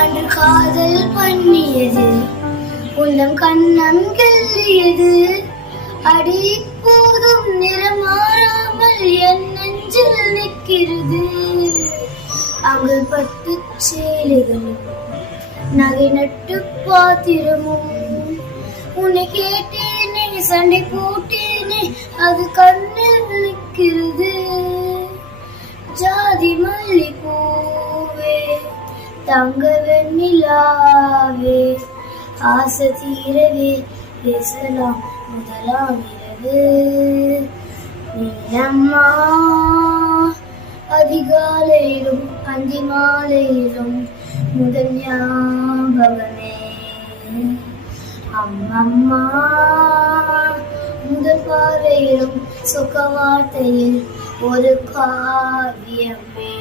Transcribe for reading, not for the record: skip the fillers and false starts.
அன்று காதல் பண்ணியது உள்ளம் கண்ணம் கிள்ளியது அடி போதும் நிறமாறாமல் என் நெஞ்சில் நிற்கிறது அங்கு பட்டு சேலைகளும் நகை நட்டு பாத்திரமும் உன்னை கேட்டேனே சண்டை போட்டேனே அது கண்ணில் நிற்கிறது ஜாதி மல்லி பூவே தங்க வெண்ணிலாவே ஆசை தீரவே பேசலாம் முதலாம் இரவு நீலம்மா அதிகாலையிலும் அந்தி மாலையிலும் முதல் ஞாபகமே அம்மம்மா முதல் பார்வையிலும் சுக வார்த்தையில் ஒரு காவியமே